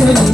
Yeah.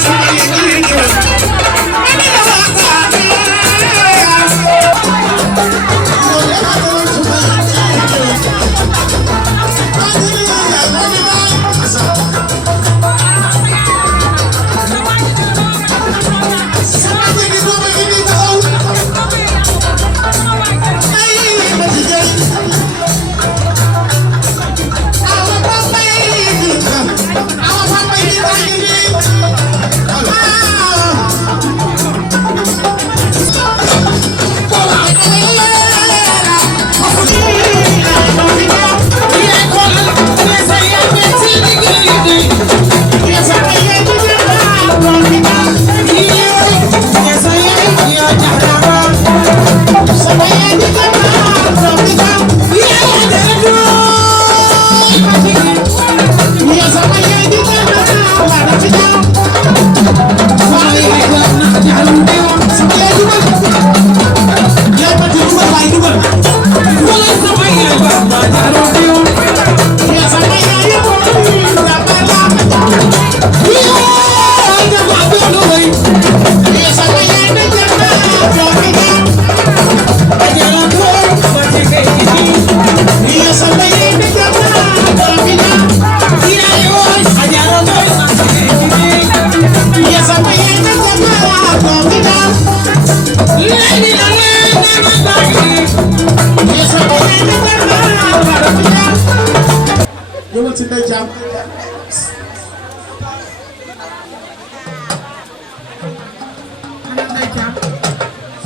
Sama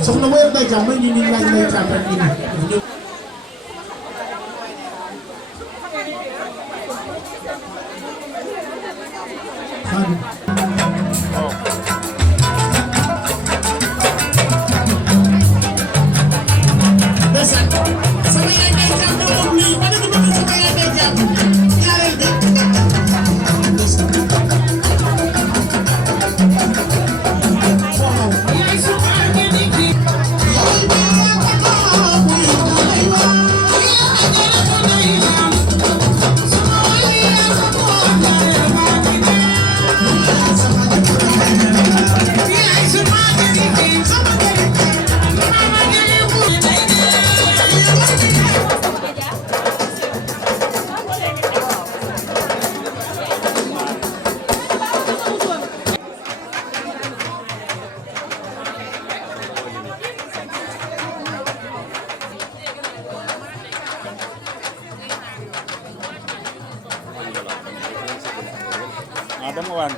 soxna woyal day jàmm ñu ñu laaj lay jàmm rek ñu Adam wan.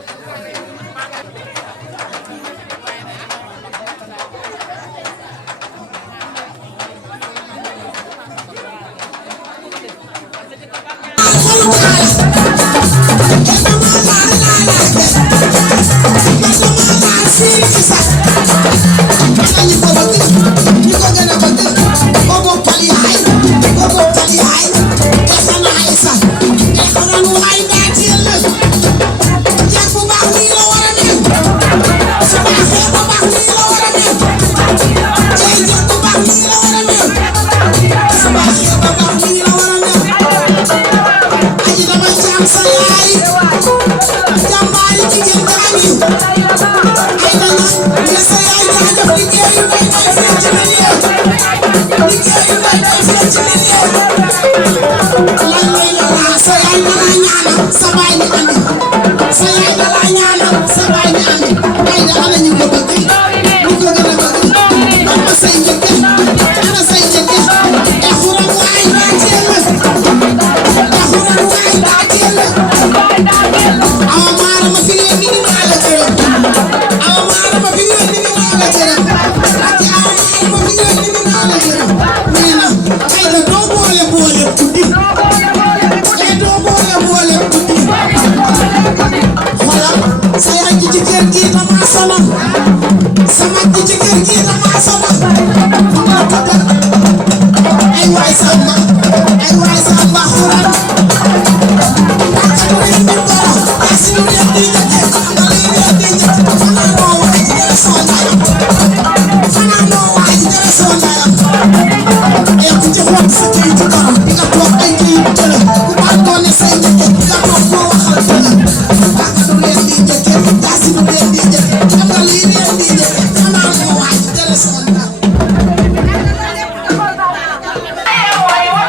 Why?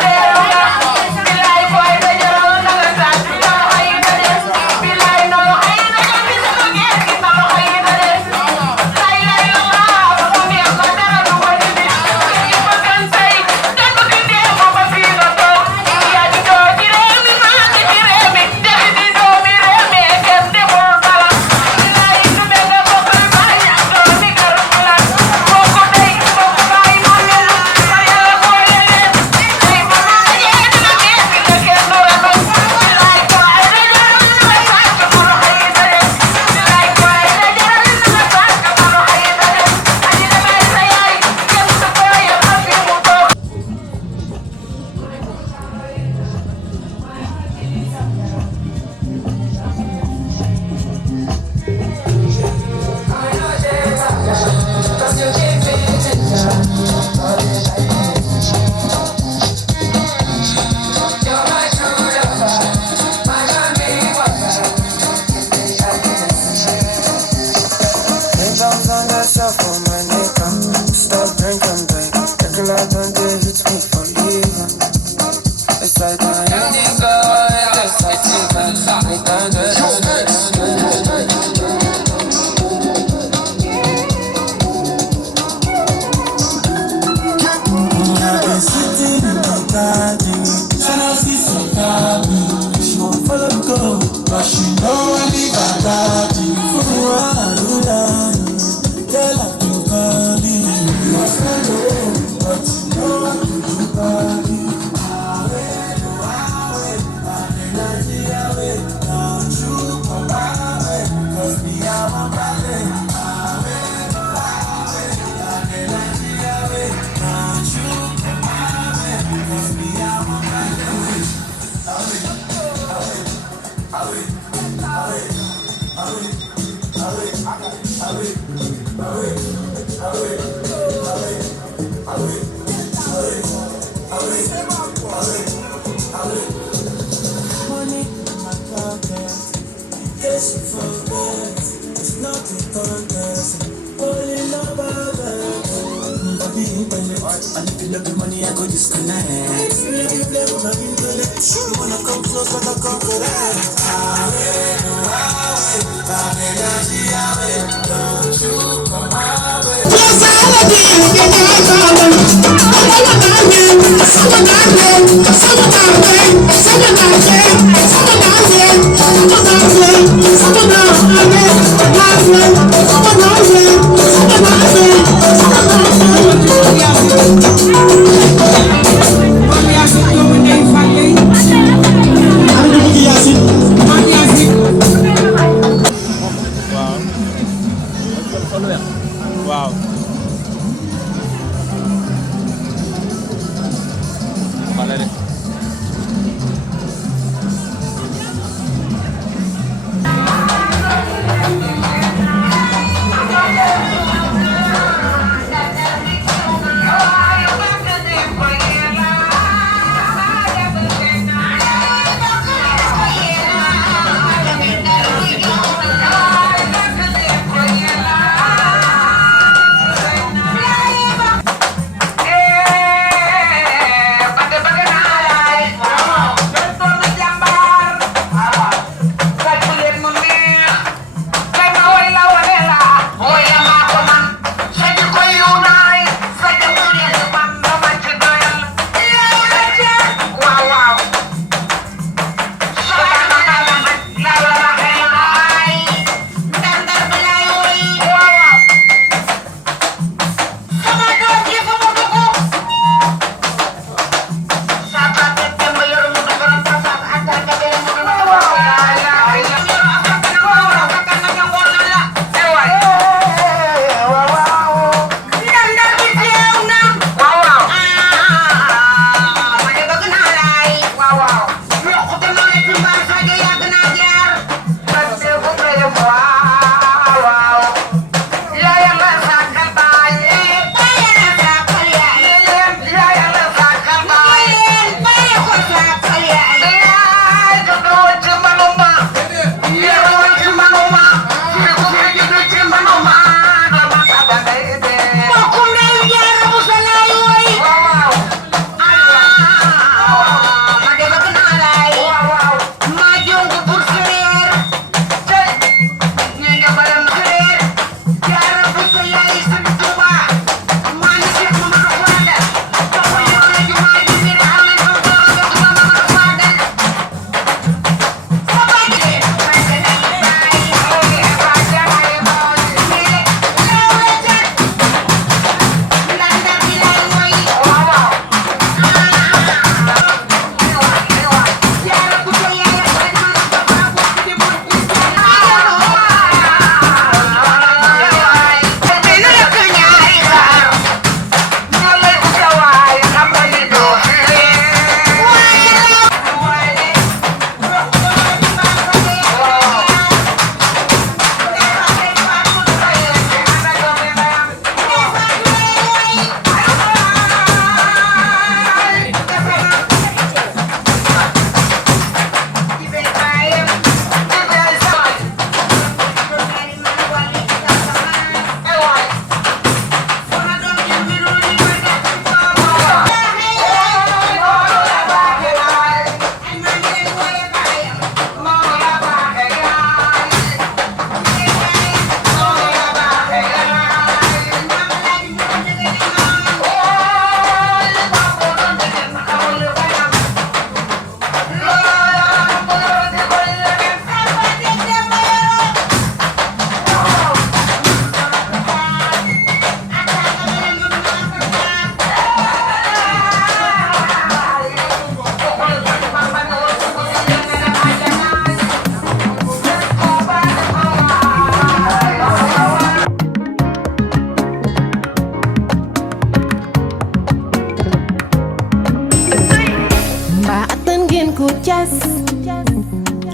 Money, I go disconnect. You wanna come close, but I'll conquer that. waaw wala de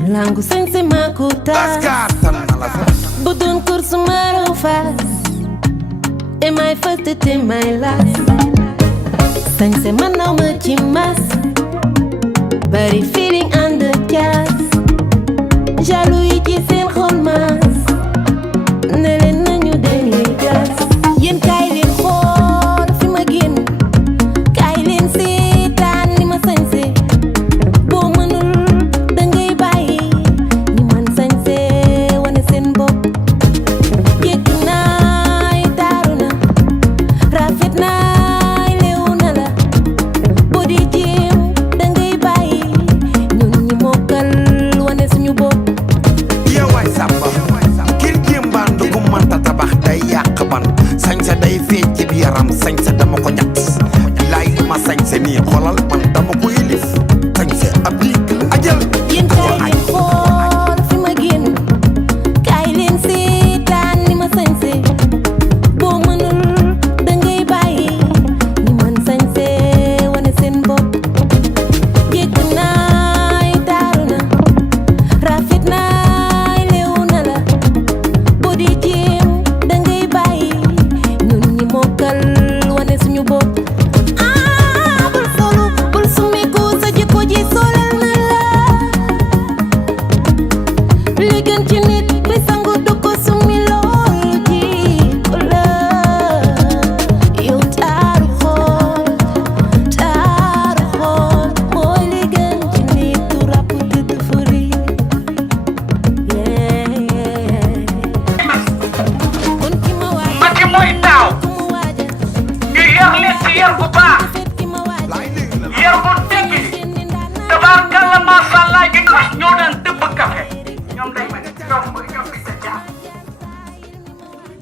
Langu sensi makutas Budun kursu marufas my first to my last. Sañse man naw ma ci mas. Bari feeling under jas. Jaloux yi ci seen xol mas. Ne leen nañu dañuy gas. Yéen kaay leen xool fi ma génn. Kaay leen seetaan ni ma sañse. Boo mënul dangay bàyyi. Ni man sañse wane seen bopp. Jekk naay taaru na. Rafet naay leewu na la. Boo di jéem dangay bàyyi. Ñun ñi mokkal wane suñu bopp. yeewaay sàmba kir jéembaan dugg manta tabax day yàq ban sañse day feeñ ci yaram sañse dama ko ñett laay dama sañse nii xolal man dama ko yilif sañse ab diig ajal Yéen kaay leen xool fi ma génn. Kaay leen seetaan ni ma sañse. Boo mënul dangay bàyyi. Ni man sañse wane seen bopp. Jekk naay taaru na. Rafet naay leewu na la. Boo di jéem dangay bàyyi. Ñun ñi mokkal wane suñu bopp. Bul solu bul summeeku sa jikko ji solal na la. Li gën ci nit bi sangu du ko summi loolu ji ko la. Yow taaru xool mooy li gën ci nit du ràpp tëdd furi. Kon ki ma waaj Macky mooy taaw ku mu waaja ñu yar leen ci yar bu baax fet ki ma waaja yar bu tekki seen ni ndaanaan tabaarkalla macha allah gi tax ñoo daan dëbb café ñoom day ma ñoom bi ta caa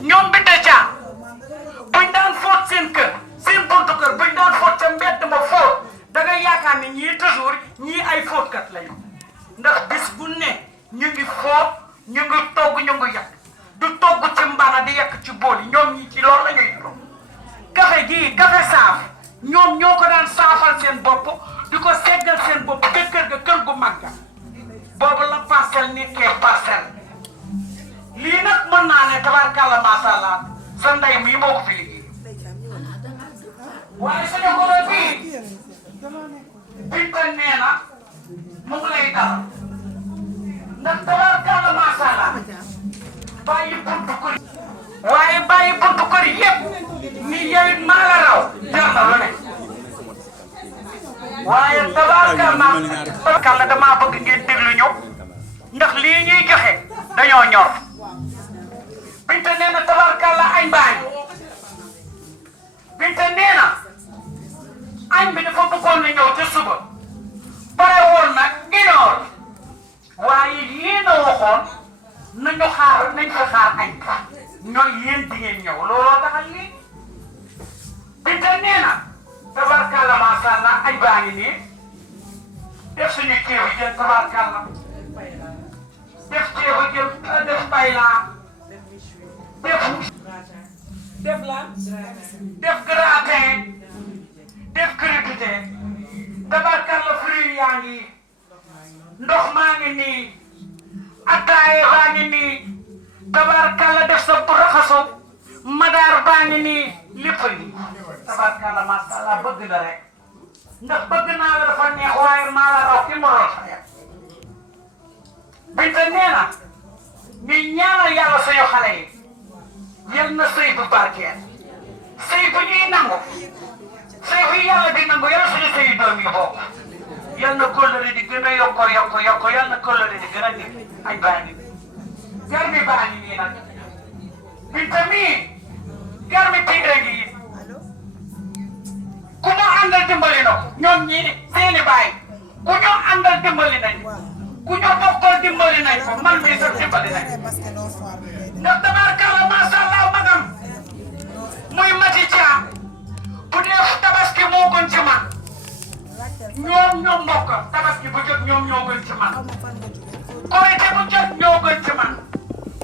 ñoom bi ta caa buñ daan foot seen kër seen buntu kër buñ daan foot ca mbedd ma foot da nga yaakaar ni ñii toujours ñii ay footkat lañu ndax bis bu ne ñu ngi foot ñu ngi togg ñu ngi yàq du togg ci mbana di yàq ci bool yi ñoom ñii ci loolu la ñuy yoroon café gii café saaf ñoom ñoo ko daan saafal seen bopp di ko seggal seen bopp te kër ga kër gu mag ga boobu la parcelle nekkee parcelle lii nag mën naa ne tabaarkalla macha allah sa ndey mii moo ko fi liggéey waaye sa jokoro bii Binta nee na mu ngi lay dal ndax tabaarkalla macha allah bàyyi buntu kër waaye bàyyi buntu kër yëpp ni yow it maa la raw jar na lu ne waaye tabaarkalla damaa bëgg ngeen déglu ñu ndax lii ñuy joxe dañoo ñor Binta nee na tabaarkalla añ baañ Binta nee na añ bi dafa bëggoon na ñëw ca suba pare woon nag une heure waaye yéen a waxoon nañu xaar nañ fa xaar añ ñooy yéen di ngeen ñëw looloo taxal lii Binta nee na tabaarkalla macha allah añ baa ngi nii def suñu ceebu jën tabaarkalla def ceebu jën def baylaa def lan def gratin def crépité tabaarkalla fruit yaa ngi ndox maa ngi nii attaaye baa ngi nii tabaarkalla def sa raxasu madaar baa ngi nii lépp nii tabaarkalla macha allah bëgg na rek ndax bëgg naa la dafa neex waaye maa la raw ki mu raw sa yàq Binta nee na ni ñaanal yàlla suñu xale yi yal na sëy bu barkeel sëy bu ñuy nangu sëy bu yàlla di nangu yal suñu sëy doom yi bokk yal na kóllëre di gën a yokko yal na kóllëre di gën a nit ay baa ngi garmi baa ngi nii nag Binta mii garmi tigre ngi yi ku ñu àndal dimbali na ko ñoom ñii seeni baay ku ñu àndal dimbali nañ ku ñu bokkal dimbali nañ ko man mii sax dimbali nañ ndax tabaarkalla macha allah magam muy Mati Thiam bu dee tabaski moo gën ci man ñoom ñoo mbokk tabaski bu jot ñoom ñoo gën ci man korite bu jot ñoo gën ci man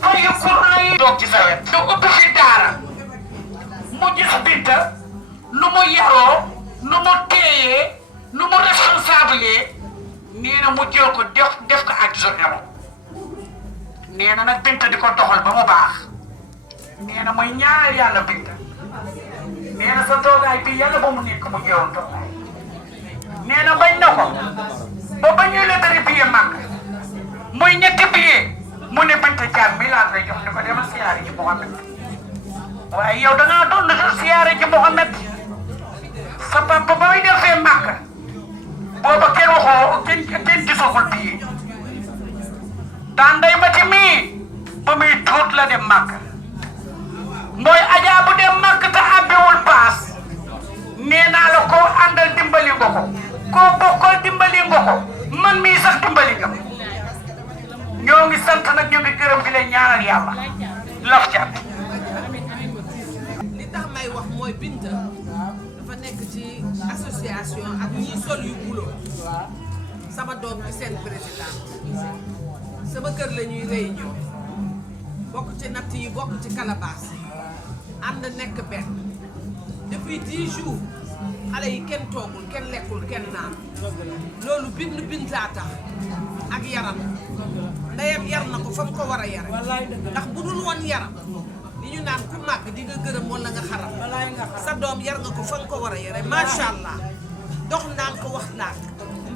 fayu courant yi doog ci sa wet ñu ubbi fi daara mu gis Binta nu mu yaroo nu mu téyee nu mu responsable nee na mu jël ko def ko ak journée moom nee na nag Binta di ko doxal ba mu baax nee na mooy ñaanal yàlla Binta nee na sa toogaay bi yàlla ba mu nekk mu jeewoon toogaay nee na bañ na ko ba ba ñuy la tari billet màgg muy ñetti billet mu ne Binta Thiam mi laa koy jox ne ko demal siyaare ji Mouhamed waaye yow da ngaa doon sa siyaare ji Mouhamed sa papa ba muy defee màgg booba kenn waxoo kenn gisagul billet daan day mati mii ba muy tuut la dem màgg mooy Adja bu dem màgg te àbbiwul paas nee naa la koo àndal dimbali nga ko koo bokkal dimbali nga ko man mii sax dimbali nga ñoo ngi sant nag ñu ngi gërëm di leen ñaanal yàlla laf cat li tax may wax mooy Binta dafa nekk ci association ak ñi sol yu bulo sama doom bi seen président sama kër la ñuy réunion bokk ci natt yi bokk ci calebasse ànd nekk benn depuis 10 jours xale yi kenn toogul kenn lekkul kenn naan loolu Binta tax ak yaram ndeyam yar na ko fa mu ko war a yare ndax bu dul woon yaram li ñu naan ku màgg di nga gërëm wala nga xaram sa doom yar nga ko fa nga ko war a yare macha allah dox naa ko wax naa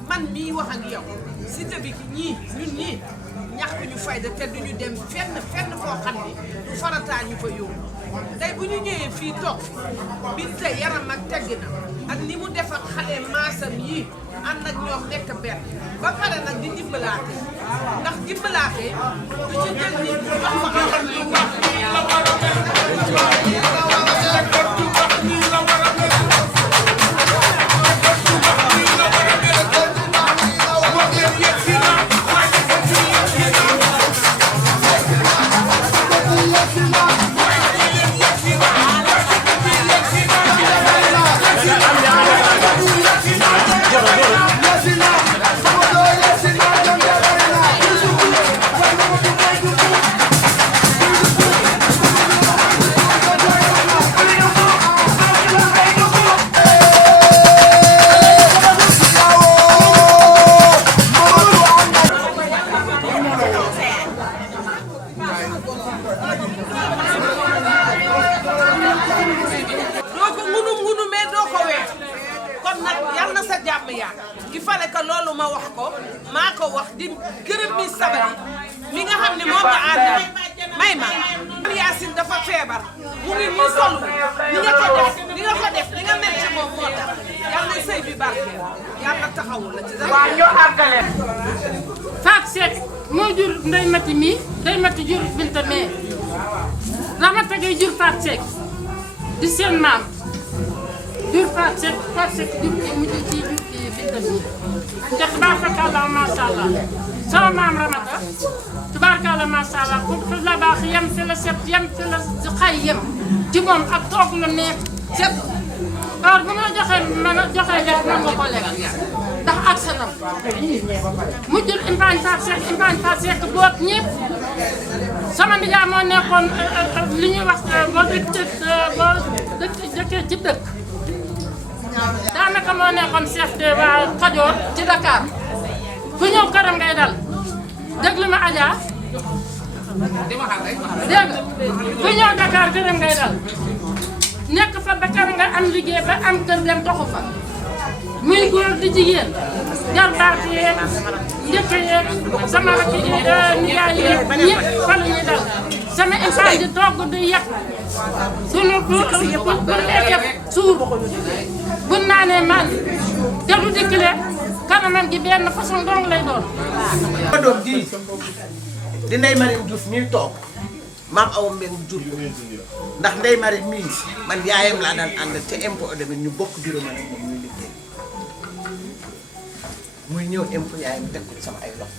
man mii wax ak yow cité bi ñii ñun ñii ñàkk ñu fayda te duñu dem fenn foo xam ni du farataa ñu fa yóbbu tey bu ñu ñëwee fii toog Binta yaram ak tegg na ak ni mu def ak xale maasam yi ànd ak ñoom nekk benn ba pare nag di dimbalaate ndax dimbalaate du ci jël nit ñi jox ko alal lu wax il fallait que loolu ma wax ko maa ko wax di gërëm mi sabari mi nga xam ne moom nga àndal may ma Yacine dafa feebar mu ngi nii solu ni nga ko def ni nga mel ci moom moo tax yàlla sëy bi barke yàlla taxawul la ci waa ñu àggale Fatou Seck moo jur Ndeye Mati mii Ndeye Mati jur Binta mee Ramata Gueye jur Fatou Seck di seen maam jur Fatou Seck jur kii mu jur kii Binta mii te tubaarkalla macha allah sama maam Ramata tubaarkalla macha allah ku la baax yem fi la set yem fi la xay yem ci moom ak toog la neex set heure bu ma joxee lekk mën nga ko lekk ndax ak sanam mu jur Impaañ Fatou Seck boot ñëpp sama nijaay moo nekkoon li ñuy wax boo dëkkee ci dëkk daanaka moo nekkoon chef de waa Kajoor ci Dakar ku ñëw këram ngay dal déglu ma Adja dégg nga ku ñëw Dakar këram ngay dal nekk fa ba kër nga am liggéey ba am kër dem toxu fa muy góor di jigéen jarbaat yeeg njëkk yeeg sama rakk nijaay yeeg ñëpp fa la ñuy dal sama instant di togg di yàq sunu bu lekkee suur bu naanee man te du dikkile kanamam gi benn façon dong lay doon. ma doom ji di Ndeye Marème Diouf mii toog maam Awa Mbeng jur ndax Ndeye Marème mii man yaayam laa daan ànd ca impôt demee ñu bokk bureau ma ne moom muy liggéey muy ñëw impôt yaayam teg ko sama ay loxo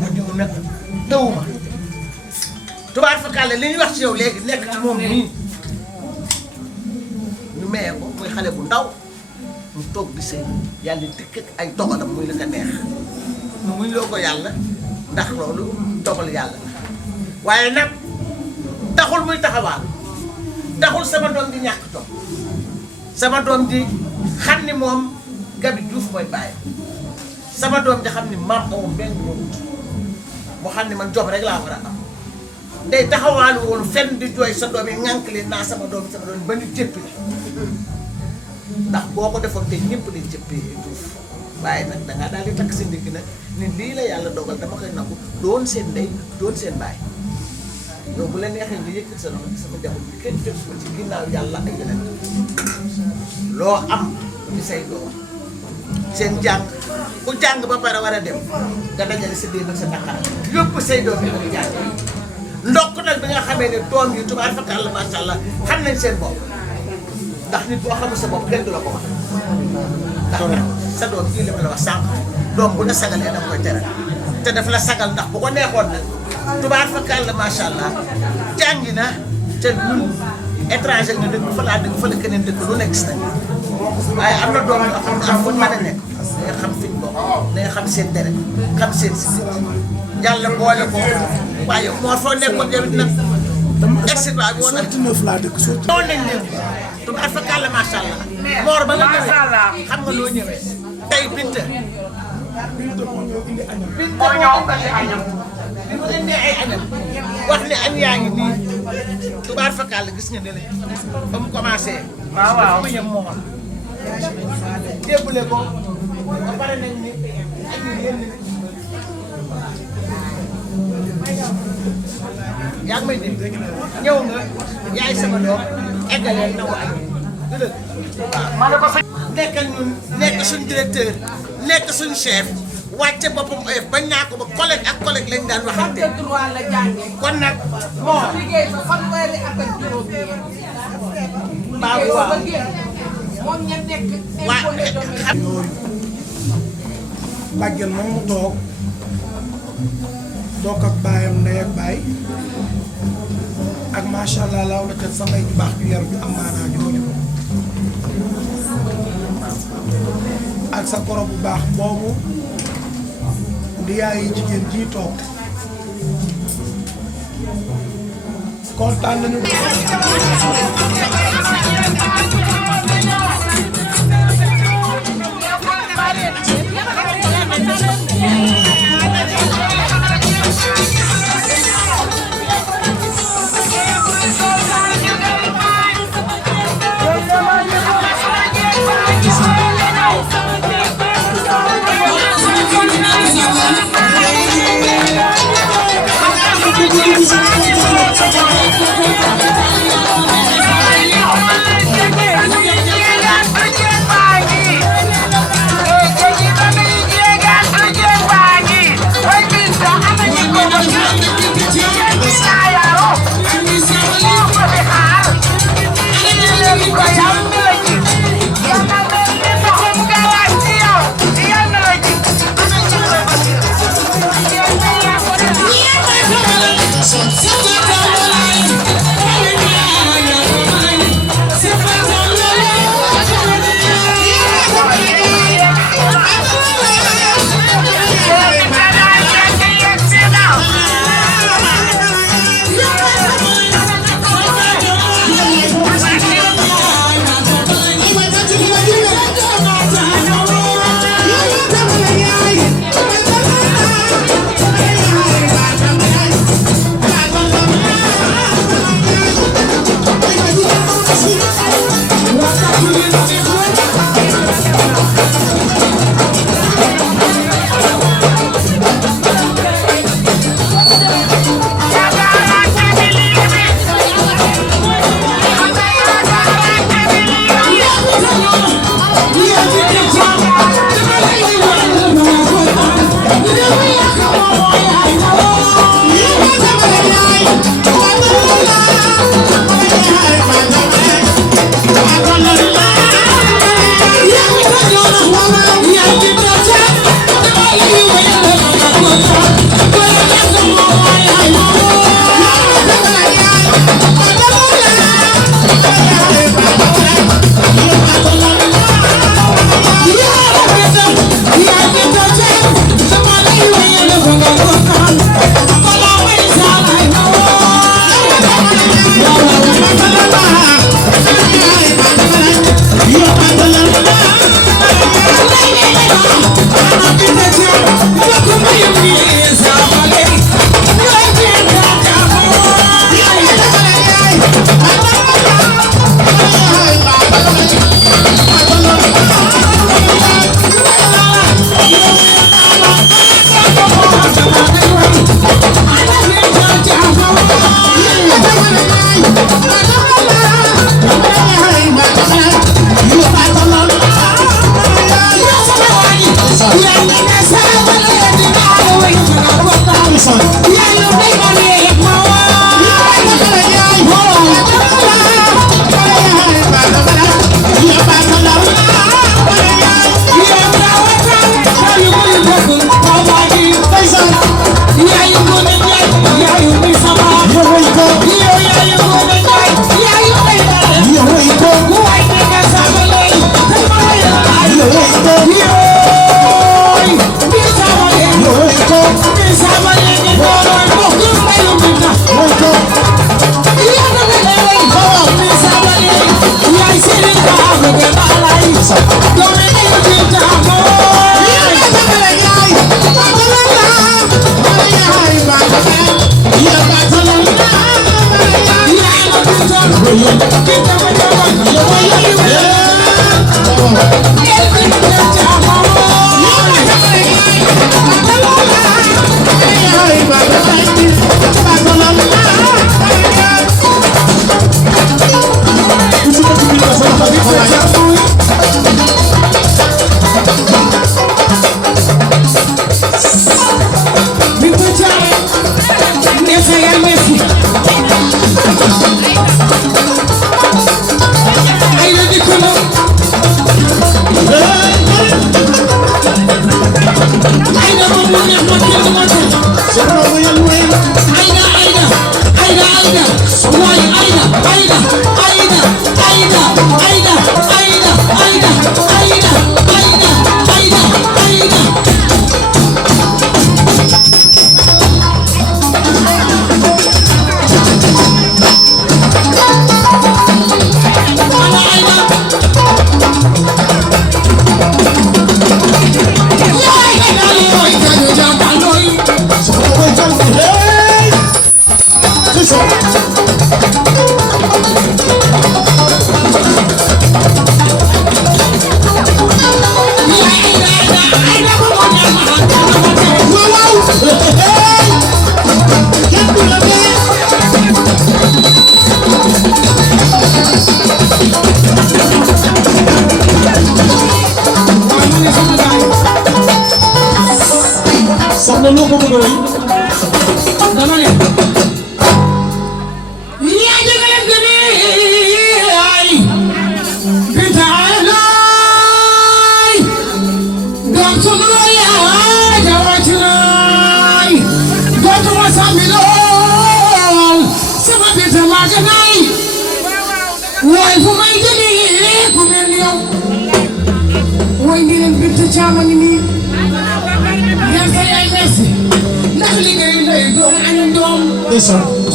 mu ñëw nag dawuma tubaar fakàlle li ñuy wax ci yow léegi nekk ci moom mii ñu mayee ko muy xale bu ndaw mu toog di sëy yàlla dikk ak ay dogalam muy la ko neex mu muñ loo ko yàlla ndax loolu dogal yàlla la waaye nag taxul muy taxawaal taxul sama doom di ñàkk jom sama doom di xam ni moom Gabi Diouf mooy bàyyi sama doom di xam ni maam Awa Mbeng moom mu xam ni man jom rek laa war a am day taxawaalu woon fenn di jooy sa doom yi ŋànk leen naa sama doom ba ñu jëppi ndax boo ko defoon te ñëpp di jëppi duuf waaye nag dangaa daal di takk sa ndigg nag ni lii la yàlla dogal dama koy nangu doon seen ndey doon seen baay yow bu la neexee nga yëkkati sa loxo sama njaboot bi kenn fekk ko ci ginnaaw yàlla ak yeneen loo am di say doom seen jàng ku jàng ba pare war a dem nga dajale sa déem ak sa naqar yóbbu say doom yi ak jàng ndokk nag bi nga xamee ne doom yi tubaar fakal la macha allah xam nañ seen bopp ndax nit boo xamul sa bopp kenn du la ko wax ndax nag sa doom jii li ma la wax sànq doom bu la sagalee da koy teral te daf la sagal ndax bu ko neexoon nag tubaar fakal la macha allah jàngi na te ñun étranger nga dëkk fa laa dëkk fa la keneen dëkk lu nekk gis nañ waaye am na doom yoo xam ne am fu ñu mën a nekk da nga xam fi ñu bokk da nga xam seen deret xam seen si yàlla boole ko waaye moo foo nekkoon yow nag extra bi woon na 69 laa dëkk surtout. noonu lañ leen tubaar fakal la macha allah moor ba nga ñëwee xam nga loo ñëwee tey Binta moo ñëw indi añam. bi mu indee ay añam wax ne añ yaa ngi nii tubaar fakal la gis nga ne la ba mu commencé waaw mu yem moom débbule ko ba pare nañ ni añ yi yenn nit yaa ngi may dégg ñëw nga yaay sama doom eggaleel na ko añ du dëgg ma ne ko sa nekk ak ñun nekk suñ directeur nekk suñ chef wàcce boppam oyof bañ naa ko ba collègue ak collègue lañ daan waxante droit la jàngee. kon nag moo liggéey fa fanweeri at ak juróom-ñeent. baabu liggéey fa waaw ba génn moom ña nekk waa impôts et domaines. xam bàjjen moom mu toog doog ak baayam ndey ak baay ak macha allah laaw la teg samay ju baax ju yar ju am maanaa jooju ak sa koro bu baax boobu di yaayi jigéen ji toog kontaan nañu. Thank you.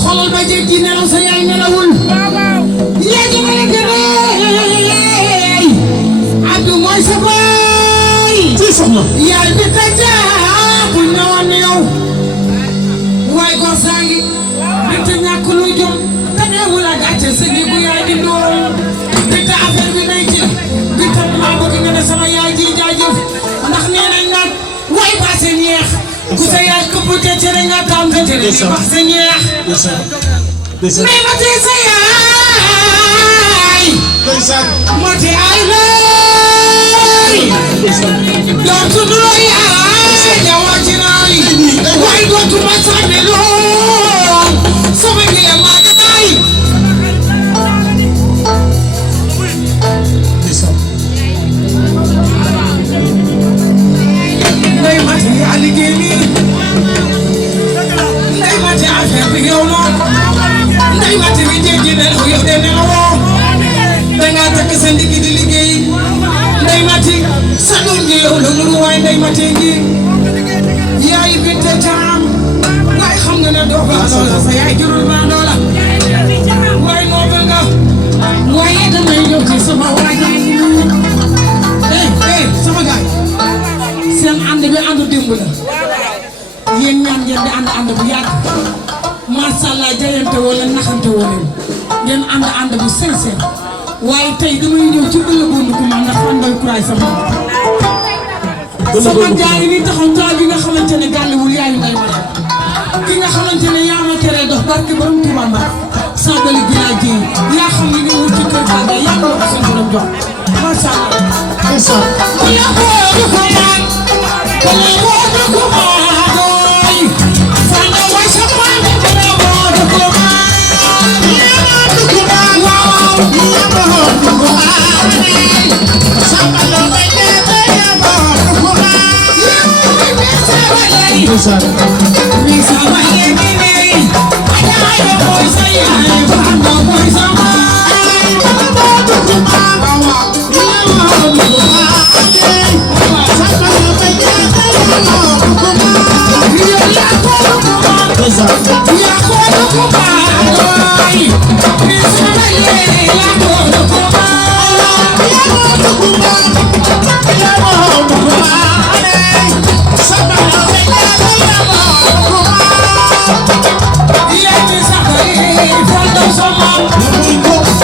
xolal ba jéggi nelaw sa yaay nelawul yaa ngi mën a gënee Abdou mooy sa baay yaay bi tajaa bu ñëwoon yow waaye góor saa ngi bitta ñàkk lu jom taneewul a gàcce sa gi bu yaay di ndool bitta affaire bi nay ci bitta maa bëgg nga ne sama yaay ji jaajëf ndax nee nañ nag way passé ñeex ku sa yaay këpp te cere nga taam te cere di wax sa ñeex mais ma tee sa yaay ma tee ay lay doom su dul yaay jawa ci naay waaye dootuma sànni lool sama gile maa ngi naay ndey ma tee yaa liggéey nii ndey ma tee affaire bi yow la ndey ma tee bi jéggi nelaw yow de nelawoo dangaa takk sa ndigg di liggéey ndey ma tee sa doom gi yow la nuru waaye ndey ma tee ngi yaay binte caam waaye xam nga ne doo baa doola sa yaay jurul baa doola waaye noobal nga waaye damay ñëw ci sama waaji sama gaay seen ànd bi ànd démb la yéen ñaan ngeen di ànd bu yàgg macha allah jayante woo leen naxante woo leen ngeen ànd bu sincère waaye tey damay ñëw ci bële bu ndugu ma ndax fan doy kuraay sama jaay ni taxaw taal bi nga xamante ne gàlliwul yaayu ngay mën ki nga xamante ne yaa ma teree dox barke borom Tuuba Mbàkke sabali bi laa jéey yaa xam ni nga wut ci kër ga nga yaa ma ko seen borom jox macha allah yaa ko ko yaa ko ko doy fana way sa paane ko ko waaw sabalo bay Come on.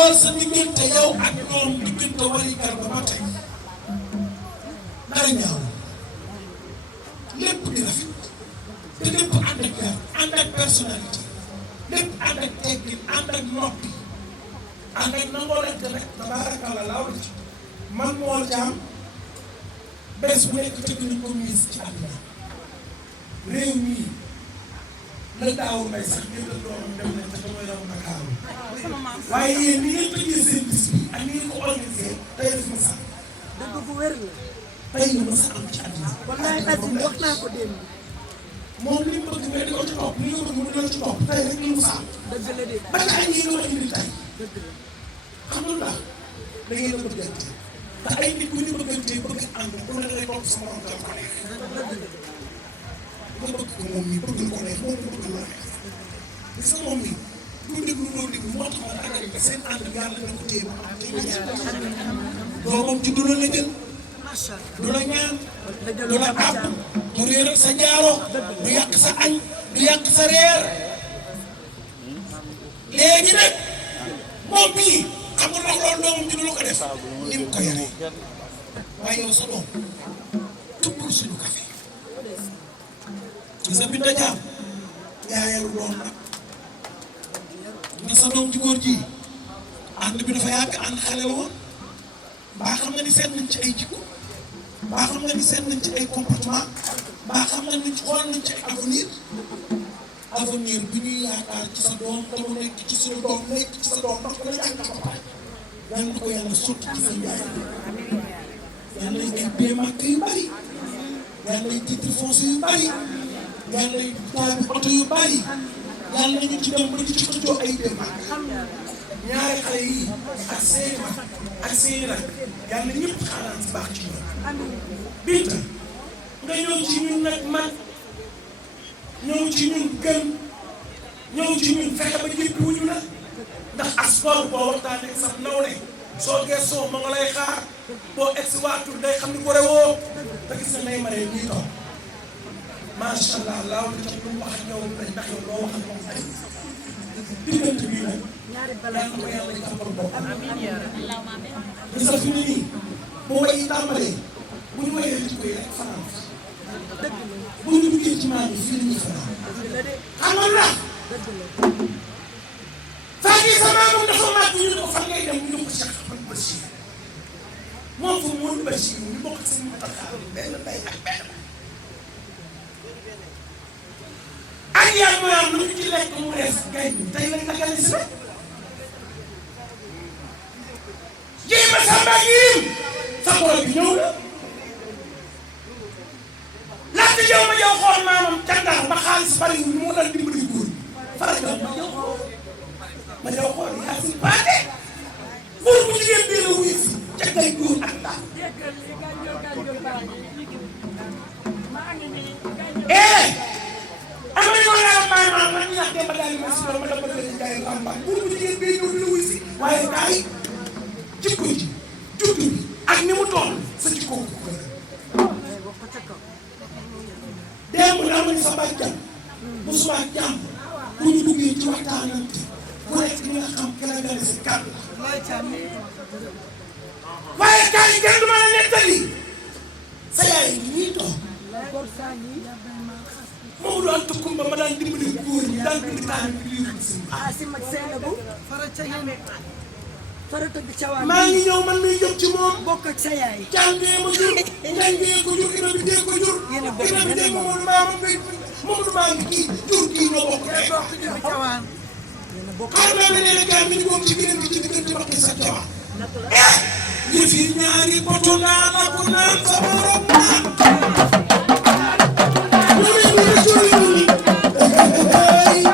xool sa diggante yow ak ñoom diggante wari garba ba tey dara ñaaw lépp di rafet te lépp ànd ak yar ànd ak personnalité lépp ànd ak teggin ànd ak noppi ànd ak nangoo lekk rek tabaarakalla laaw la ci man moo jaam bés bu nekk tëgg nañ ko mise ci àdduna réew mii la daaw may sax ñu la doomam dem nañ te mooy raw Ndakaaru waaye yéen ni ngeen tëggee seen bis bi ak ni ngeen ko organisé tey def ma sax dëgg bu wér la. tey la ma sax am ci àdduna wallaay Aziz wax naa ko démb. moom li mu bëgg mais di ko ci topp li nga bëgg mu di la ci topp tey rek li mu sax dëgg la de. ba ci ay yi nga wax indi tey dëgg la. xam nga lu tax da ngeen a bëggante te ay nit bu ñu bëggante bëgg ànd ku ne dangay topp sama morom dal ko neex nga bëgg ko moom mii bëgg lu ko neex moom nga bëgg lu la neex gis nga moom mii bu déglu loo déglu moo tax ma àggali ko seen ànd yàlla dina ko téye ba am téye doomam ci du la jël macha allah. du la ñaan du la àpp du réeral sa jaaro du yàq sa añ du yàq sa reer léegi nag moom bii xam nga ndax loolu doomam ji du la ko def ni mu ko yaree waaye yow sa doom tubbul suñu café gis nga Binta Jaam yaa yaru doom nag nga sa doom ji góor ji ànd bi dafa yàgg ànd xale la woon baa xam nga ni seet nañ ci ay jikko baa xam nga ni seet nañ ci ay comportement baa xam nga ni xool nañ ci ay avenir bi ñuy yaakaar ci sa doom te mu nekk ci suñu doom nekk ci sa doom ndax ko la jàng ba pare yal na ko yàlla sotti ci sa njaay yal nañ ay bee màkk yu bari yal nañ titre foncier yu bari yal nañ taabi oto yu bari yal nañu ci dem ba di ci xëccoo ay bee màkk ñaari xale yi ak seeni mag ak seeni rak yàlla ñëpp xaaraan si baax ci ñoom Binta nga ñëw ci ñun nag man ñëw ci ñun gën ñëw ci ñun fexe ba jéppi wuñu la ndax asgor boo waxtaanee sax nawle soo gëstoo ma nga lay xaar boo egsi waatul day xam ni ko rewoo te gis nga nay maree ñuy toog macha allah laaw la ci lu mu wax ak yow ndax yow loo wax ak moom ay diggante bii nag yàlla na ko yàlla jàppal boppam gis nga fi mu ne nii bu way yi tàmbalee bu ñu wayee ci koy rek fanaan bu ñu duggee ci maam yi fii la ñuy fanaan xam nga ndax faa ngi sa maamam dafa màgg ñu ne ko fan ngay dem ñu ne ko Cheikh Ahmadou Bachir moom fu Modou Bachir ñu bokk seen mutaxaar benn ndey ak benn ak yaa mooy am lu ñu ci lekk mu rees gay tey lañ la gane si jéem a sàmba yirim sa borom bi ñëw na laajte yow ma yow xool maamam ca Ndar ba xaalis bari ñu moo dal dimbali góor fara yow ma yow xool ma yow xool yaa si paate góor bu jigéen bii la wuyu si ca gay góor ak Ndar am na yoo yaa may maam man ñu naan démb daal di ma si doon ma dama leen jaay Bamba góor bu jigéen bii ñëw di la wuyu si waaye kaay jikko ji juddu bi ak ni mu toll sa jikko ko gën démb daa ma ni sa bàjjan bu subaa jàmm bu ñu duggee ci waxtaanante ku nekk li nga xam ki la gane si kàddu waaye kaay kenn du ma la nettali sa yaay ñii toog moom daan tukkumba ma daan dimbali góor ñi daan bind taani bi lii si mag seen bu fara ca yéen fara tëgg cawaan maa ngi ñëw man miy jëm ci moom bokk ak sa yaay jàngee ma jur jàngee ko jur ina bi dee ko jur ina bi dee ma moom maa maa ngi kii jur kii ñoo bokk bokk jur cawaan xam naa ne nee na gaa mi ni moom ci gën gi ci diggante wax sa cawaan yëf yi ñaari poto naan ak naan sa borom naan Hey!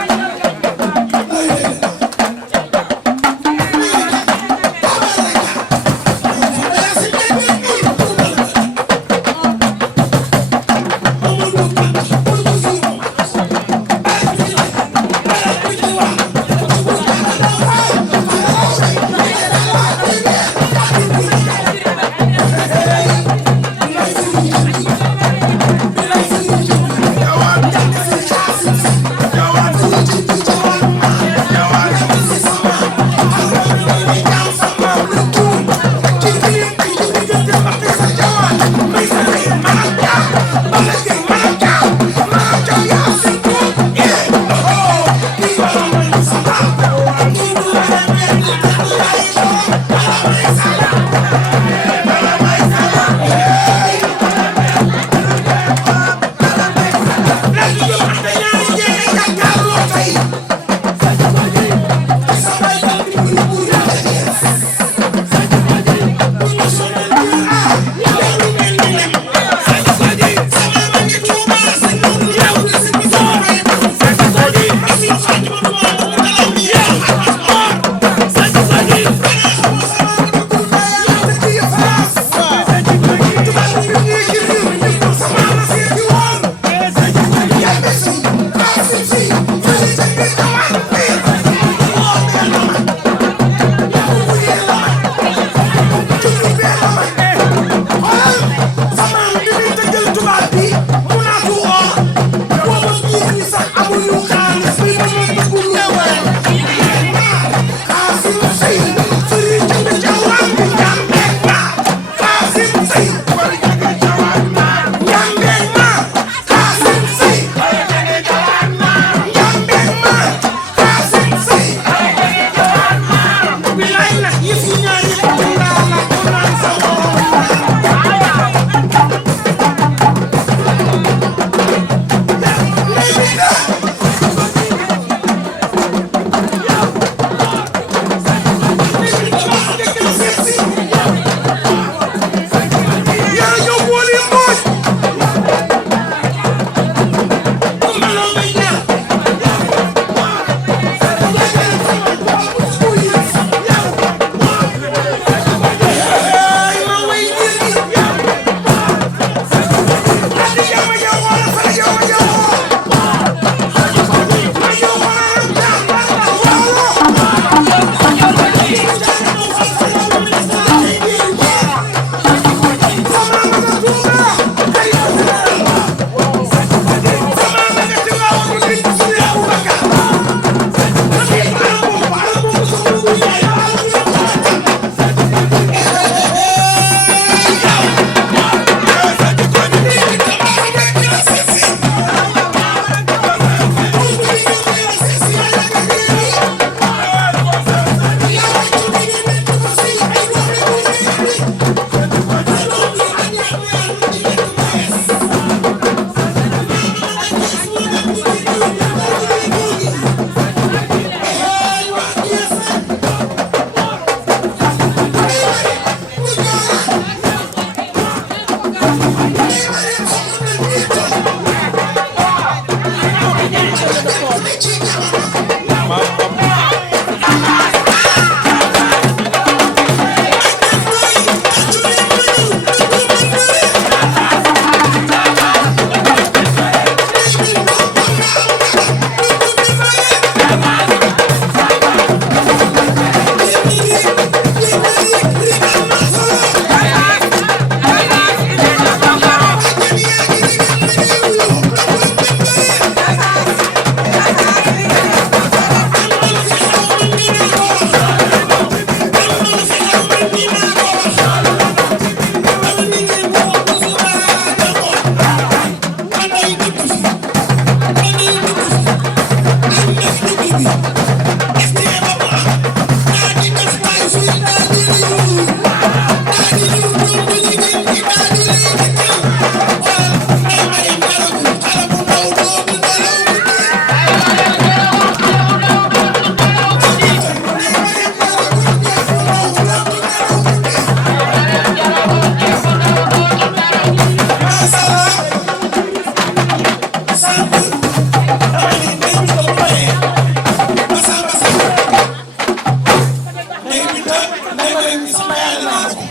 Binta Ndeye Marème sama yaay naa ko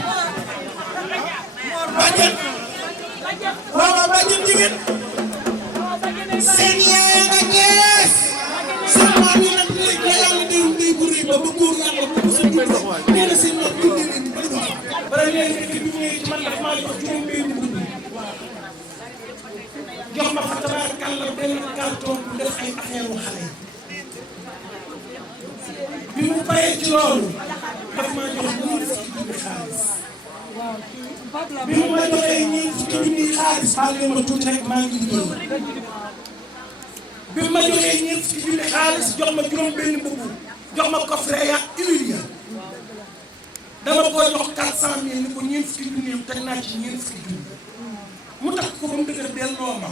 bàjjen waaw bàjjen jigéen seen yaay nga Cees seen maam yi nag léegi la yàlla day bu rëy ba góor yàlla bu sa dund nee na seen maam dundee leen ba dox bara leen équipe bi ñëwee ci man daf maa jox juróom benn guddi jox ma fa tabaarkalla benn carton bu def ay affaire u xale bi mu paree ci loolu daf maa jox ñeent fukki junni xaalis bi mu ma joxee ñeent fukki junni xaalis baal leen ma tuuti rek maa ngi liggéey bi ma joxee ñeent fukki junni xaalis jox ma juróom benn mbubb jox ma coffret ya huile ya dama ko jox 400 000 ni ko ñeent fukki junni teg naa ci ñeent fukki junni mu tax ko ba mu dëgër delloo ma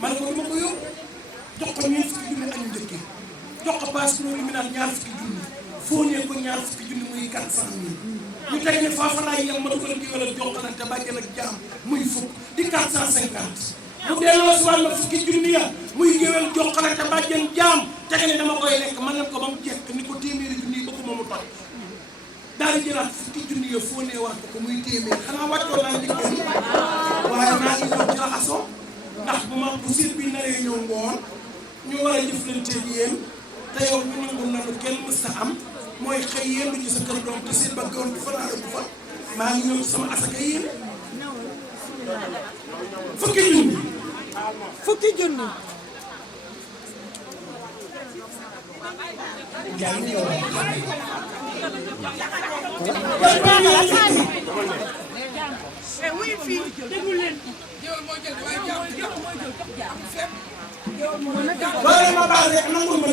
man ko dama ko yóbbu jox ko ñeent fukki junni añu njëkkee jox ko paas pro li mu naan ñaar fukki junni foo nee ko ñaar fukki junni muy 400 000 ñu teg ne faafa laay yem ma dugal di wala jokkalante bàjjen ak jaam muy fukk di 450 mu delloo si wàll fukki junni ya muy géwél jokkalante bàjjen jaam teg ne dama koy lekk man leen ko ba mu jekk ni ko téeméeri junni yi bëgg ma mu toj daal di jëlaat fukki junni ya foo nee wax ko muy téeméer xanaa wàccoon naa liggéey waaye maa ngi ñëw ci raxasoo ndax bu ma bu sit bi naree ñëw ngoon ñu war a jëflanteeg yéen te yow ñu nangul na lu kenn mës a am mooy xëy yendu ci sa kër doom te sit ba goon bi fa naa bu fa maa ngi ñëw ci sama asaka yéen fukki junni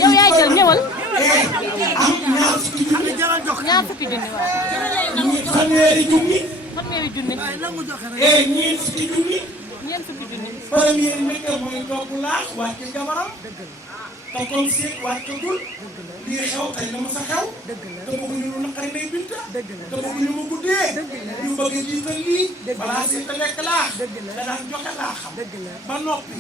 yow yaay jël ñëwal am ñaar fukki junni ñaar fukki junni waaw fanweeri junni fanweeri junni ñeent fukki junni ñeent fukki junni premier nekkal mooy togg laax wàcce jabaram te comme seet wàccagul lii xew tey dama sa xew te bëgguñu lu naqari lay Binta te bëgguñu mu guddee ñu bëgg a jiital lii balaa seet a lekk laax da daan joxe laaxam ba noppi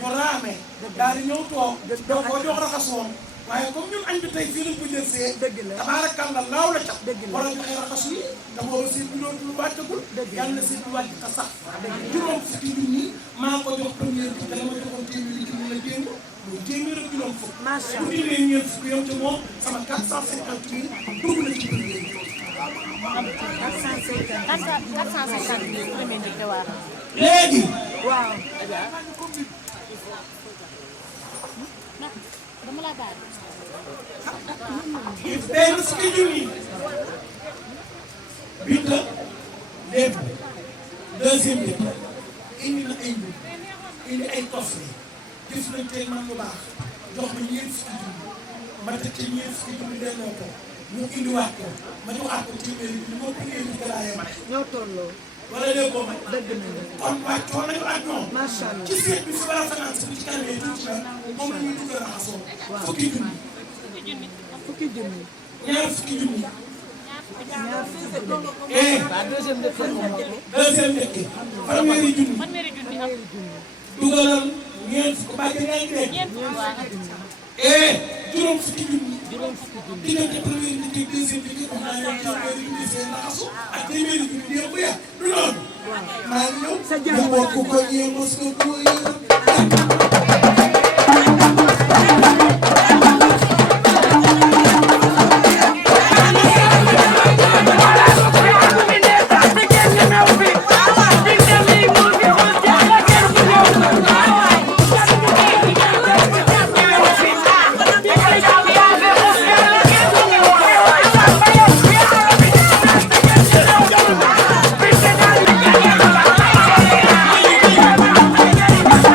mu raame daal di ñëw toog doo ko jox raxasoon waaye comme ñun añ bi tey fii lañ ko jël see tabaarakalla laaw la ca war a joxe raxasu yi te boobu seet bi doon lu wàccagul yàlla na seet bi wàcc te sax juróom fukki junni maa ko jox première bi te la ma joxoon téeméeri junni la jéem muy téeméer ak juróom fukk bu dilee ñeent fukk yow te moom sama 450 000 dugg na ci première bi 450 000 premier bi waaw léegi waaw dama la baal benn fukki junni Binta lépp deuxième bi indi na ay mbir indi ay coffre def nañ teel man lu baax jox ma ñeent fukki junni ma teg ci ñeent fukki junni delloo ko mu indiwaat ko ma joxaat ko téeméeri bi moo premier bi galaayee ma ñoo tolloo wala léegi ko ma dëgg nañu kon wàccoo nañu ak ñoom macha allah ci seet bi fi war a fanaan si ci kanamee tuuti la moom la ñuy dugal raxasoo fukki junni ñaar fukki junni deuxième njëkk fanweeri junni dugalal ñeent fukk bàjj nga ngi dégg juróom fukki junni diggante première njëkk deuxième njëkk wax naa leen téeméeri junni seen raxasu ak téeméeri junni démb ya du noonu maa ngi ñëw nga bokk ko ñee mos nga ko Thank you.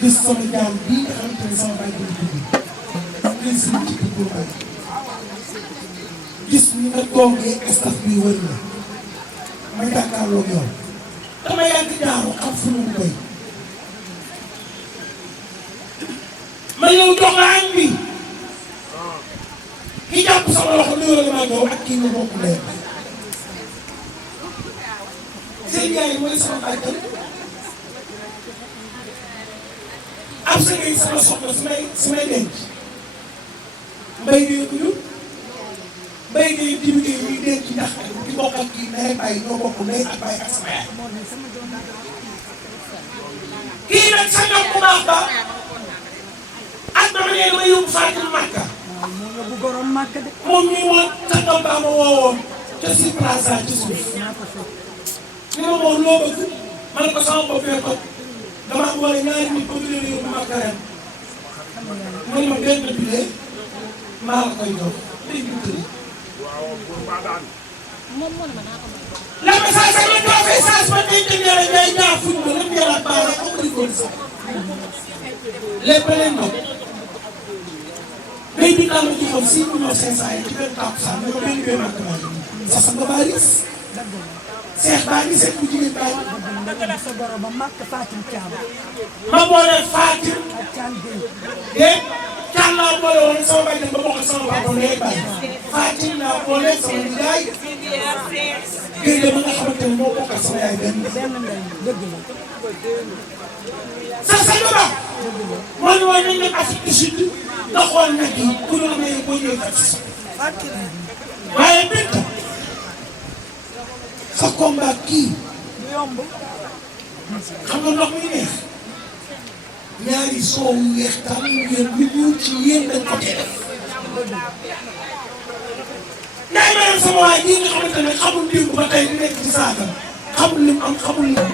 gis sama jaam bii nga xamante ne sama bàyyi ko dugg gis ci dugg gis ñu nga toogee staff bi wër na ma jàkkaarloog yow dama yàgg jaaru xam fu mu koy ma ñëw jox la añ bi ki jàpp sama loxo nuyoo la maa ñëw ak kii nga bokk leen seen yaay mooy sama bàjjan am sa ngay sama soxna su may denc mbay ngay ko jur mbay ngay dibi ngay muy denc ndax di bokk ak kii ndey bàyyi ñoo bokk ndey ak bàyyi ak sama yaay kii nag sa ñoom bu baax ba ak dama ne ma yóbbu Fatou Makka moom mii moo sa ñoom baa ma woowoon ca si plaza ci suuf ni ma moom loo bëgg ma ne ko sama bopp fee toog damaa boole ñaari nit ba leen yóbbu Makka ren mu ne ma benn billet maa la koy jox dégg nga tëri la message ak la confessage ma dégg ñaare ngay ñaar fuñ ma lépp yàlla baax rek am di ko sax lépp leen ma béy bi daal ma joxoon 6 millions 500 yi ci benn takkusaan ma benn bee Makka maa ngi sa nga baa ris seex baa ngi seet bu jigéen baa ngi sa borom ba màkk Fatim Thiam. ma boole Fatim. ak Thiam Gueye. dégg Thiam laa boole woon sama bay dem ba bokk ak sama papa ndey bay. Fatim laa boole sama nijaay. Gueye de ba nga xamante ne moo bokk ak sama yaay benn. benn ndey dëgg la. sa sa yu baax. moo ñu woon nañ dem Afrique du Sud nga xool nag yi ku doon ne boo ñëwee kat si waaye Binta sa combat kii yomb. xam nga ndox mi neex ñaari soow yu weex tam ngeen lu ñëw ci yéen dañ ko tee def day maanaam sama waay ñi nga xamante ne xamul démb ba tey di nekk ci saagam xamul lim am xamul lim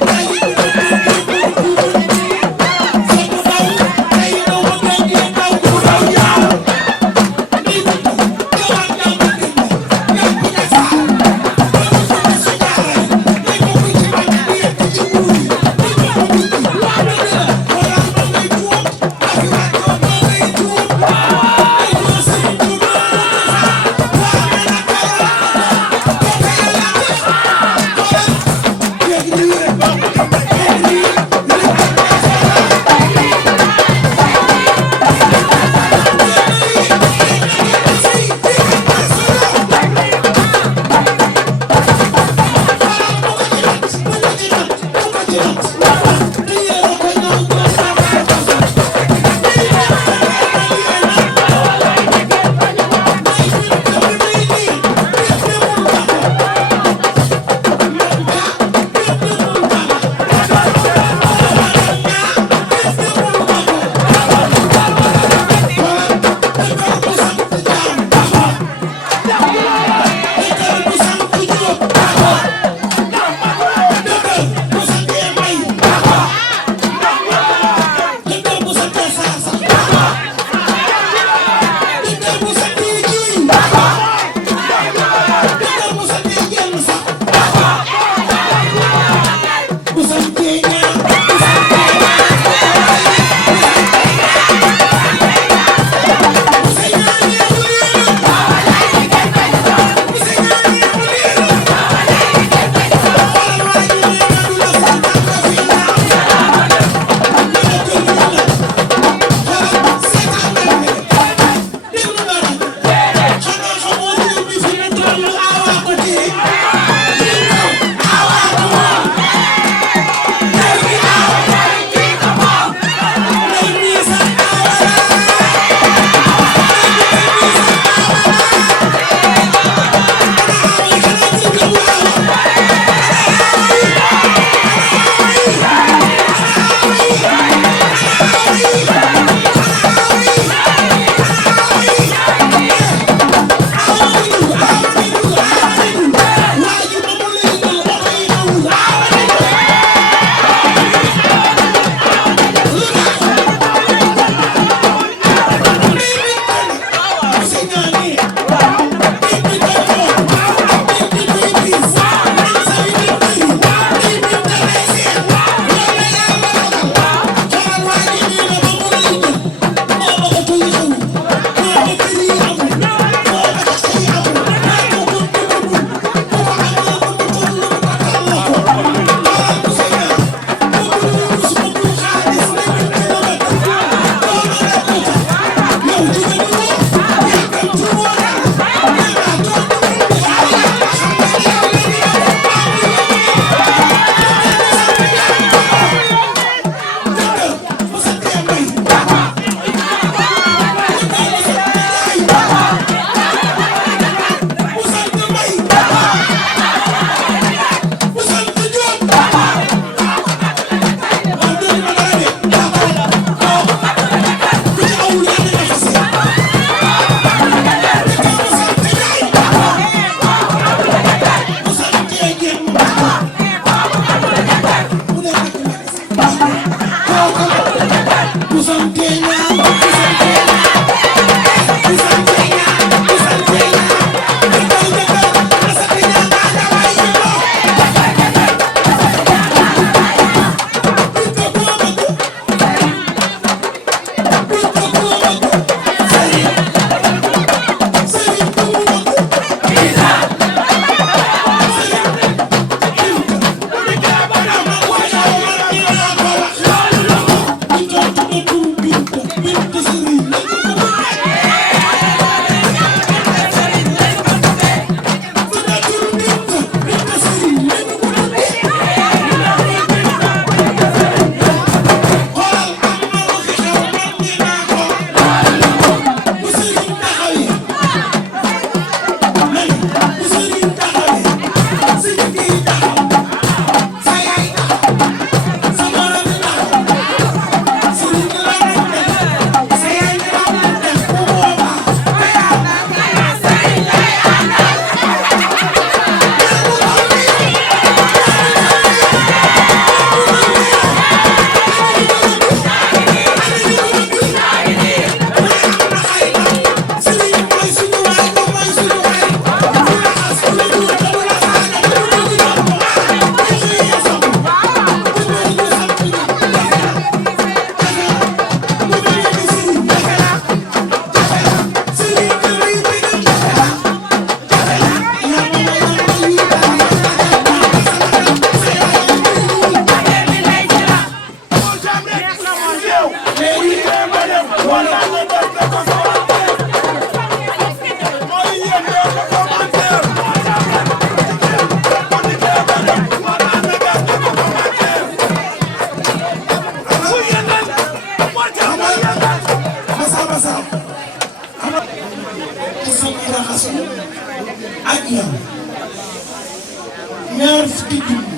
ñaar fukki junni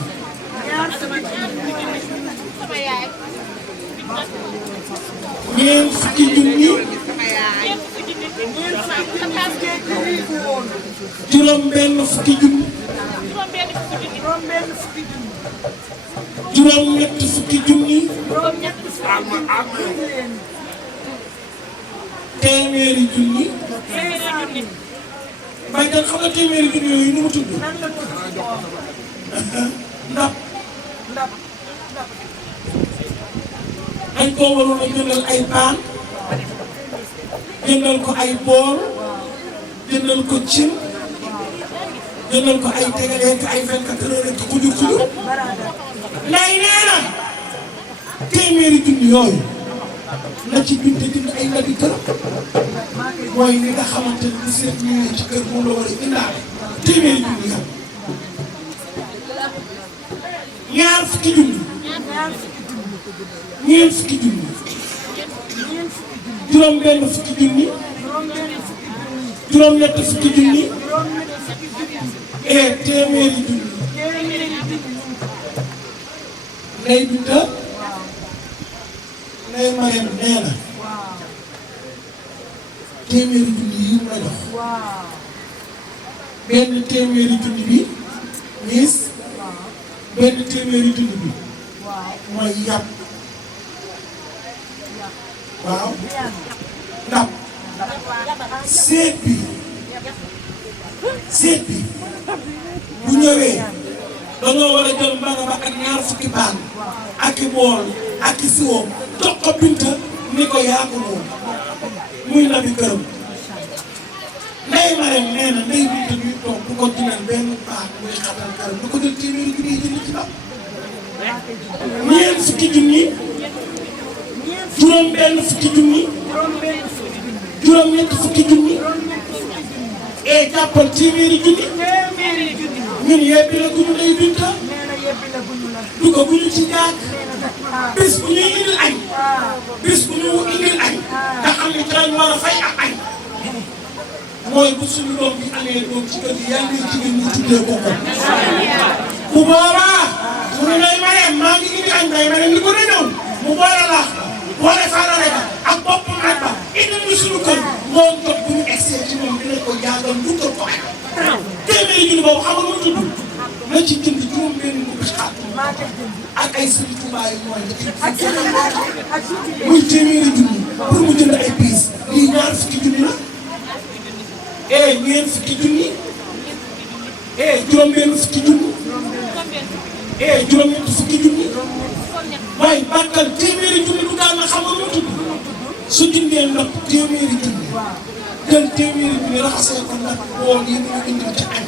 ñeent fukki junni juróom benn fukki junni juróom ñett fukki junni téeméeri junni may dem xam nga téeméeri junni yooyu nu mu tudd ndab dañ koo waroon a jëndal ay paan jëndal ko ay bool jëndal ko cin jëndal ko ay tegalee ay 24 heures rek xujur nday nee na téeméeri junni yooyu la ci binte jënd ay ndabi kër mooy li nga xamante ne bu seet ñëwee ci kër moom la war a indaale téeméeri junni yow ñaar fukki junni ñeent fukki junni juróom benn fukki junni juróom ñett fukki junni et téeméeri junni Ndeye Binta Ndeye Marème nee na téeméeri junni yi mu la jox benn téeméeri junni bi miis benn téeméeri junni bi mooy yàpp waaw ndab seet bi bu ñëwee dañoo war a jël mbana ba ak ñaar fukki baan ak i bool ak i siwoom jox ko Binta ni ko yaa ko moom muy nabi këram Ndeye Marème nee na Ndeye Binta ñuy toog bu ko jëlal benn baan muy xatal këram du ko jël téeméeri junni jënd ci ndab ñeent fukki junni juróom benn fukki junni juróom ñett fukki junni et jàppal téeméeri junni ñun yebbi la guñu Ndeye Binta dugaguñu ci jaag bis bu ñuy indil añ bis bu ñu indil añ nga xam ne ci lañ war a fay ak añ mooy bu suñu doom bi amee doom ci kër gi yàlla na jigéen ñi tuddee ko ko bu boobaa mu ne Ndeye Marème maa ngi indi añ Ndeye Marème li ko ne ñëw mu boole laax boole faanale ba ak bopp nag ba indi ñu suñu kër ngoon jot bu ñu egsee ci moom dinañ ko jàngal mu tëb ko añ téeméeri junni boobu xam nga lu tudd na ci jënd juróom benn mbubbi xaat ak ay sëriñ Tuubaa yi mooy muy téeméeri junni pour mu jënd ay piis lii ñaar fukki junni la ñeent fukki junni juróom benn fukki junni juróom ñett fukki junni waaye bàkkal téeméeri junni du daal na xam nga lu tudd su jëndee ndab téeméeri junni jël téeméeri junni raxasee ko ndab bool yi ñu indil ci añ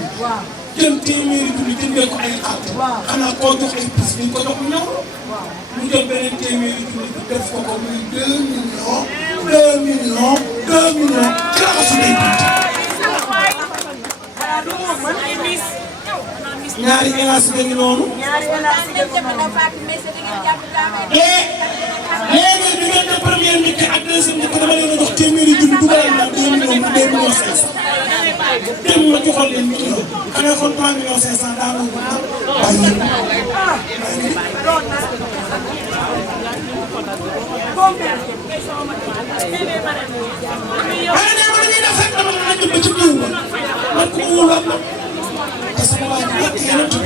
jël téeméeri junni jëndee ko ay xaat xanaa koo jox ay pis ñu ko jox mu ñëw mu jël beneen téeméeri junni bi def ko ko muy 2 millions ci raxasu Ndeye Binta ñaari hélas nga ngi noonu léegi di ngeen def première njëkk ak deuxième njëkk dama leen a jox téeméeri junni dugalal naa 2 millions 500 démb ma joxoon leen ñu kilo xanaa kon 3 millions 500 daanaka waaye man ku ma wóolu am na te sama waa ji nekk yeneen da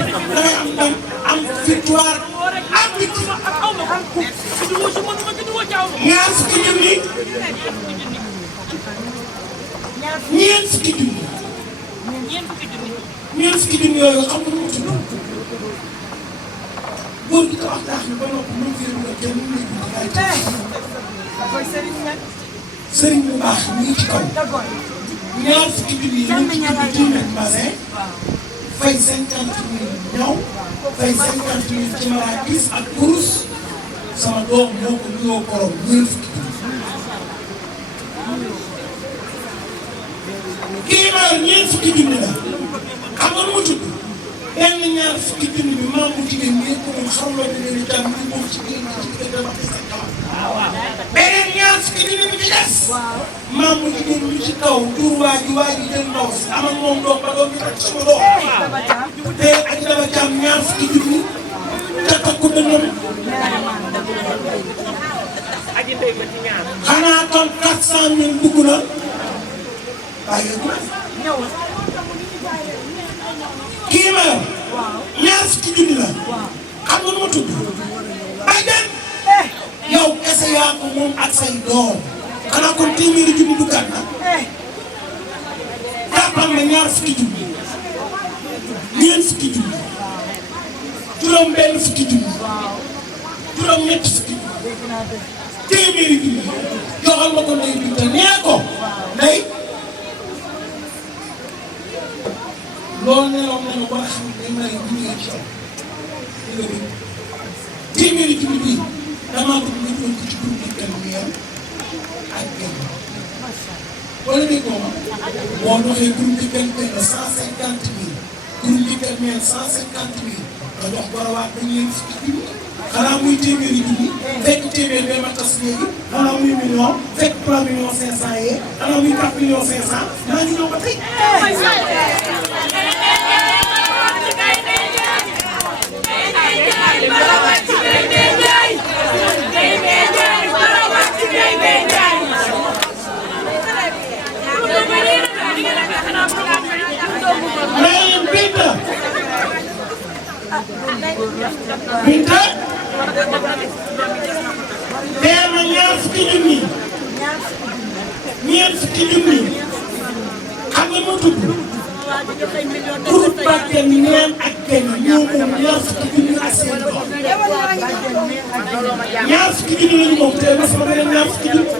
ngay am ndam am victoire am victoire ñaar fukki junni ñeent fukki junni yooyu xam nga nu mu tudd góor gi tabax daax bi ba noppi mën fee dugal kenn mën nañu ko bàyyi sëriñ bu baax mi ngi ci kaw ñaar fukki junni yi ñu ci jënd téeméer bassin fay 50 000 ñaw fay 50 000 ci marakis ak kurus sama doom moo ko nuyoo borom ñeent fukki junni kii ma ñeent fukki junni la xam nga nu mu tudd benn ñaar fukki junni bi maam bu jigéen ñi ko moom xam loo ne leen jàmm ñu moom ci génn ci diggante wax ci sa kaw beneen ñaar fukki junni bi ci des maam mu jigéen ñu ci kaw jur waa ji jël ndaw si am ak moom doom ba doom bi takk suma doom te ak daba jaam ñaar fukki junni ca takku dënnam xanaa kon 400 000 dugg na waaye kii ma ñaar fukki junni la xam nga nu ma tudd bay den yow kese yaa ko moom ak say doom xanaa kon téeméeri junni duggaat na jàppal na ñaar fukki junni ñeent fukki junni juróom benn fukki junni juróom ñett fukki junni téeméeri junni joxal ma ko ndey bi te nee ko ndey loolu neloon nañu war a xam ne day mari junni ci yow téeméeri junni bii damaa bëgg nga dugal ko ci groupe bi kenn mu yem ak kenn wala dégg nga ma boo doxee groupe bi kenn benn 150 000 groupe bi kenn meen 150 000 nga jox borowaat ba ñeent fukki junni xanaa muy téeméeri junni fekk téeméer bee ma tas léegi xanaa muy million fekk 3 millions 500 yee xanaa muy 4 millions 500 maa ngi ñëw ba tey. Binta teema ñaar fukki junni ñeent fukki junni xam nga moo tudd pour bàjjen neen ak kenn ñoo moom ñaar fukki junni ak seen doom ñaar fukki junni lañu moom te mas ma beneen ñaar fukki junni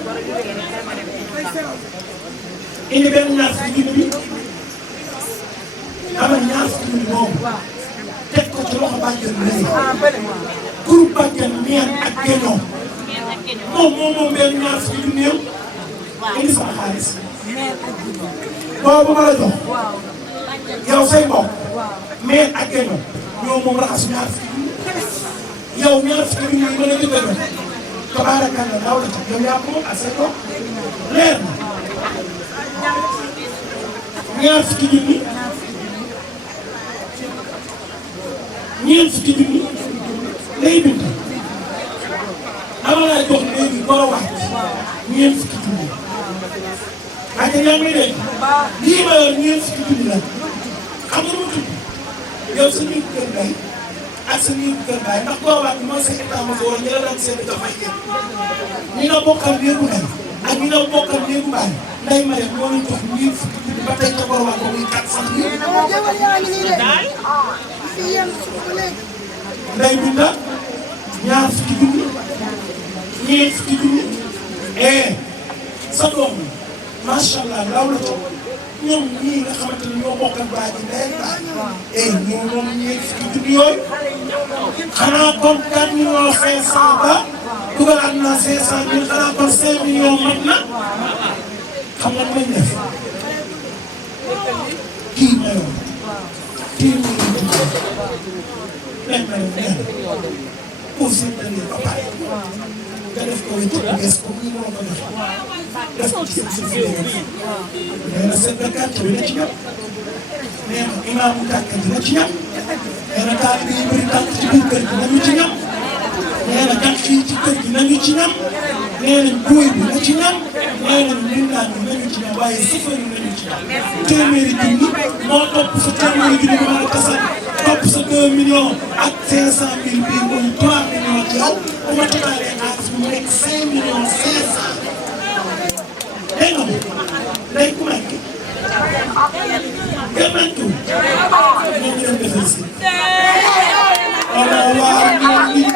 indi benn ñaar fukki junni bi amal ñaar fukki junni moom teg ko ci loxo bàjjen léegi groupe bàjjen neen ak génnoo moom benn ñaar fukki junni yow indi sama xaalis boobu ma la jox yow say mbokk neen ak génnoo ñoo moom raxas ñaar fukki junni yow ñaar fukki junni yi mën a jëndee doon tabaaraka la daw la ca yow yaa ko moom ak say mbokk leer na ñaar fukki junni ñeent fukki junni lay bind dama lay jox léegi borowaat ñeent fukki junni ak yaa ngi dégg lii ma yor ñeent fukki junni la xam nga lu ma tudd yow sa néegu kër bay ak sa néegu kër bay ndax borowaat bi mooy sa état ma ko ñu la daan seen dafay yéen ñi nga bokkal néegu ndey ak ñi nga bokkal néegu baay nday ma def moo leen jox ñeent fukki junni ba tey ca borowaat ba muy 400 nday binda ñaar fukki junni ñeent fukki junni sa doom macha allah law la ca ñoom ñii nga xamante ne ñoo bokkal baay bi ndey baay ñoom moom ñeent fukki junni yooyu xanaa kon 4 millions 500 ba dugalaat naa 500 000 xanaa kon 5 millions mat na xam nga lu may def kii ma yow kii ma yow leen ma yow leen pour séddale ba pare nga def ko wécc bu bees comme ni ma ko defee def ko ci seen suuf yi nee na seen béykat bi na ci ñam nee na imaamu jàkka dina ci ñam nee na taalibe yi bëri tànk ci biir kër gi nañu ci ñam nee na jànq yi ci kër gi nañu ci ñam nee nañ góoy bi na ci ñam nee nañ mbindaan bi nañu ci ñam waaye sëfër yi nañu ci ñam téeméeri junni moo topp sa téeméeri junni bi mën a tasal topp sa 2 millions ak 500 000 bii muy 3 millions ci yow bu ma totaalee xaalis bu mu nekk 5 millions 500 dégg nga day ku may kenn nañ tuut ñoom ñoom defal si wala waa ñoom